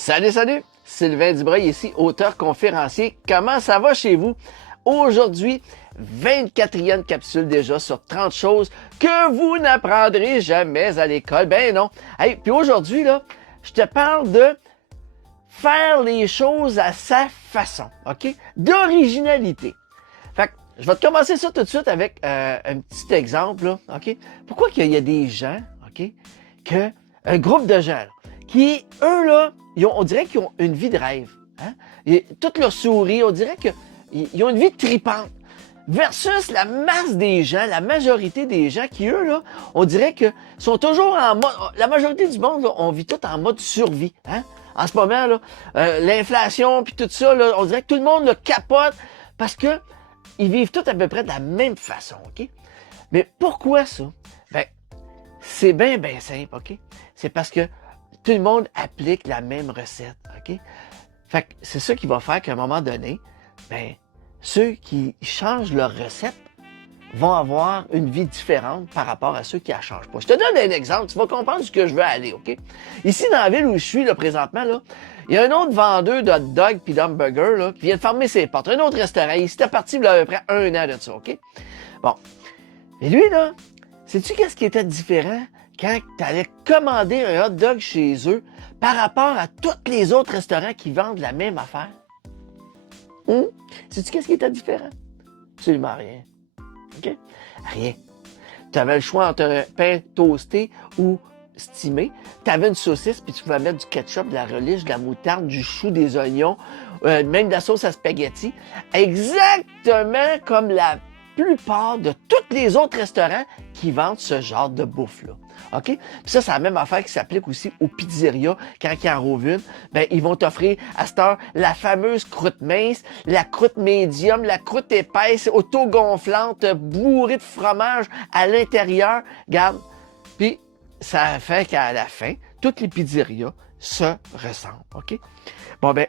Salut, salut! Sylvain Dubreuil ici, auteur conférencier. Comment ça va chez vous? Aujourd'hui, 24e capsule déjà sur 30 choses que vous n'apprendrez jamais à l'école. Ben non! Hey, puis aujourd'hui, là, je te parle de faire les choses à sa façon, OK? D'originalité. Fait que je vais te commencer ça tout de suite avec un petit exemple, là, OK? Pourquoi qu'il y a des gens, OK, un groupe de gens, là, qui, eux, là, on dirait qu'ils ont une vie de rêve. Hein? Et toute leur souris, on dirait qu'ils ont une vie tripante. Versus la masse des gens, la majorité des gens qui, eux, là, on dirait que sont toujours en mode... La majorité du monde, là, on vit tout en mode survie. Hein? En ce moment, là, l'inflation puis tout ça, là, on dirait que tout le monde le capote parce que ils vivent tous à peu près de la même façon, OK? Mais pourquoi ça? Ben, c'est bien simple, OK? C'est parce que tout le monde applique la même recette, OK? Fait que c'est ça qui va faire qu'à un moment donné, ben, ceux qui changent leur recette vont avoir une vie différente par rapport à ceux qui la changent pas. Je te donne un exemple, tu vas comprendre ce que je veux aller, OK? Ici, dans la ville où je suis, là, présentement, là, il y a un autre vendeur de hot dog pis d'hamburger, là, qui vient de fermer ses portes. Un autre restaurant. Il s'était parti, il y a à peu près 1 an de ça, OK? Bon. Et lui, là, sais-tu qu'est-ce qui était différent quand tu allais commander un hot dog chez eux par rapport à tous les autres restaurants qui vendent la même affaire? Sais-tu qu'est-ce qui était différent? Absolument rien. OK? Rien. Tu avais le choix entre un pain toasté ou stimé. Tu avais une saucisse, puis tu pouvais mettre du ketchup, de la relish, de la moutarde, du chou, des oignons, même de la sauce à spaghetti. Exactement comme la plupart de tous les autres restaurants qui vendent ce genre de bouffe-là. OK? Puis ça, c'est la même affaire qui s'applique aussi aux pizzerias quand ils en rouvent une. Ben, ils vont t'offrir à cette heure la fameuse croûte mince, la croûte médium, la croûte épaisse, auto-gonflante, bourrée de fromage à l'intérieur. Regarde. Puis ça fait qu'à la fin, toutes les pizzerias se ressemblent. OK? Bon, ben,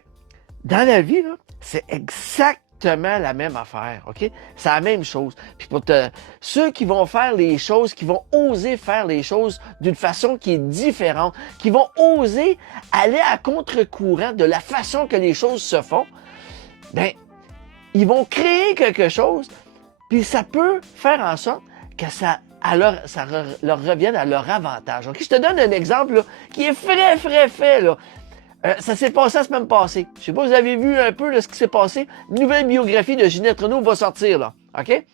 dans la vie, là, c'est exactement la même affaire, OK? C'est la même chose. Puis pour ceux qui vont faire les choses, qui vont oser faire les choses d'une façon qui est différente, qui vont oser aller à contre-courant de la façon que les choses se font, ben, ils vont créer quelque chose, puis ça peut faire en sorte que ça leur revienne à leur avantage. OK? Je te donne un exemple là, qui est fait, là. Ça s'est passé la semaine passée. Je sais pas, vous avez vu un peu là, ce qui s'est passé. Une nouvelle biographie de Ginette Renault va sortir, là. OK?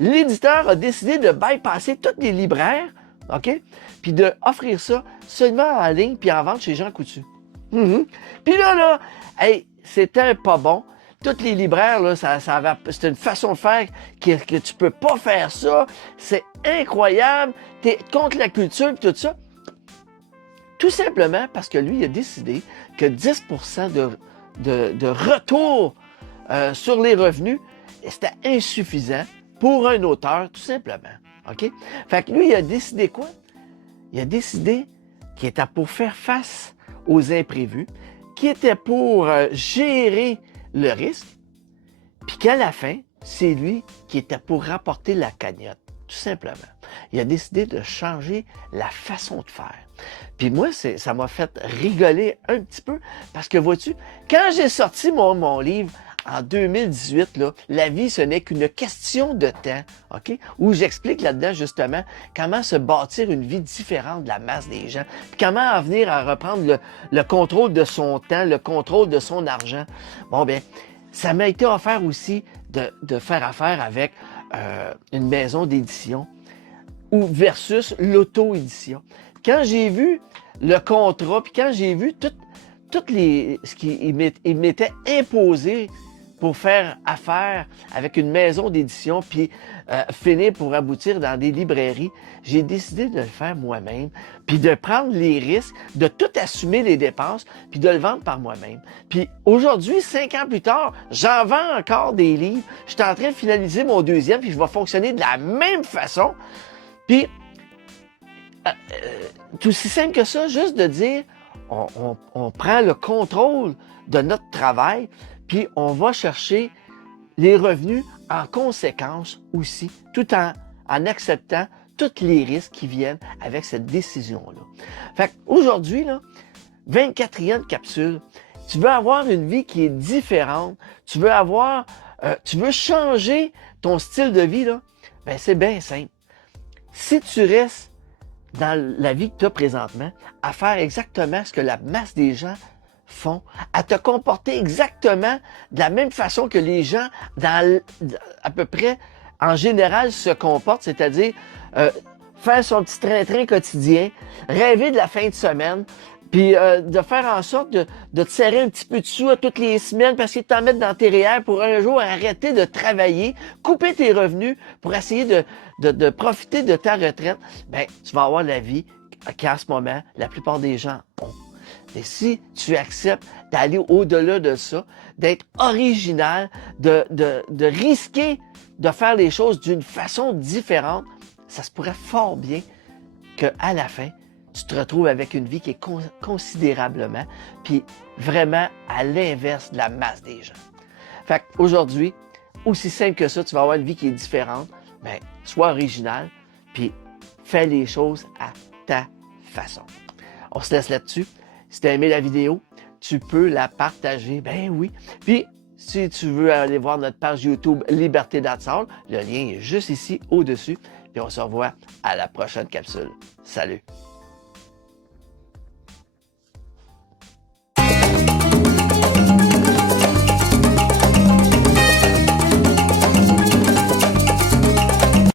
L'éditeur a décidé de bypasser tous les libraires, OK? Puis de offrir ça seulement en ligne puis en vente chez Jean Coutu. Puis là, hey, c'était pas bon. Tous les libraires, là, c'est une façon de faire que tu peux pas faire ça. C'est incroyable. T'es contre la culture et tout ça. Tout simplement parce que lui, il a décidé que 10% de retour sur les revenus, c'était insuffisant pour un auteur, tout simplement. OK? Fait que lui, il a décidé quoi? Il a décidé qu'il était pour faire face aux imprévus, qu'il était pour gérer le risque, puis qu'à la fin, c'est lui qui était pour rapporter la cagnotte. Tout simplement. Il a décidé de changer la façon de faire. Puis moi, ça m'a fait rigoler un petit peu parce que, vois-tu, quand j'ai sorti mon livre en 2018, là, La vie, ce n'est qu'une question de temps, OK? Où j'explique là-dedans, justement, comment se bâtir une vie différente de la masse des gens, puis comment en venir à reprendre le contrôle de son temps, le contrôle de son argent. Bon, bien, ça m'a été offert aussi de faire affaire avec une maison d'édition ou versus l'auto-édition. Quand j'ai vu le contrat, puis quand j'ai vu ce qu'il m'était imposé pour faire affaire avec une maison d'édition, puis finir pour aboutir dans des librairies, j'ai décidé de le faire moi-même, puis de prendre les risques, de tout assumer les dépenses, puis de le vendre par moi-même. Puis aujourd'hui, 5 ans plus tard, j'en vends encore des livres. Je suis en train de finaliser mon 2e, puis je vais fonctionner de la même façon. Puis, tout aussi simple que ça, juste de dire, on prend le contrôle de notre travail, puis on va chercher les revenus en conséquence aussi, tout en acceptant tous les risques qui viennent avec cette décision-là. Fait qu'aujourd'hui, là, 24e capsule. Tu veux avoir une vie qui est différente. Tu veux changer ton style de vie, là. Ben, c'est bien simple. Si tu restes dans la vie que tu as présentement, à faire exactement ce que la masse des gens font, à te comporter exactement de la même façon que les gens, à peu près, en général, se comportent, c'est-à-dire faire son petit train-train quotidien, rêver de la fin de semaine, puis de faire en sorte de te serrer un petit peu de sous à toutes les semaines parce qu'ils t'en mettent dans tes REER pour un jour arrêter de travailler, couper tes revenus pour essayer de profiter de ta retraite, ben tu vas avoir la vie qu'en ce moment, la plupart des gens ont. Et si tu acceptes d'aller au-delà de ça, d'être original, de risquer de faire les choses d'une façon différente, ça se pourrait fort bien qu'à la fin, tu te retrouves avec une vie qui est considérablement, puis vraiment à l'inverse de la masse des gens. Fait qu'aujourd'hui, aussi simple que ça, tu vas avoir une vie qui est différente, ben, sois original, puis fais les choses à ta façon. On se laisse là-dessus. Si tu as aimé la vidéo, tu peux la partager, ben oui. Puis, si tu veux aller voir notre page YouTube Liberté d'Atsal, le lien est juste ici au-dessus. Puis on se revoit à la prochaine capsule. Salut!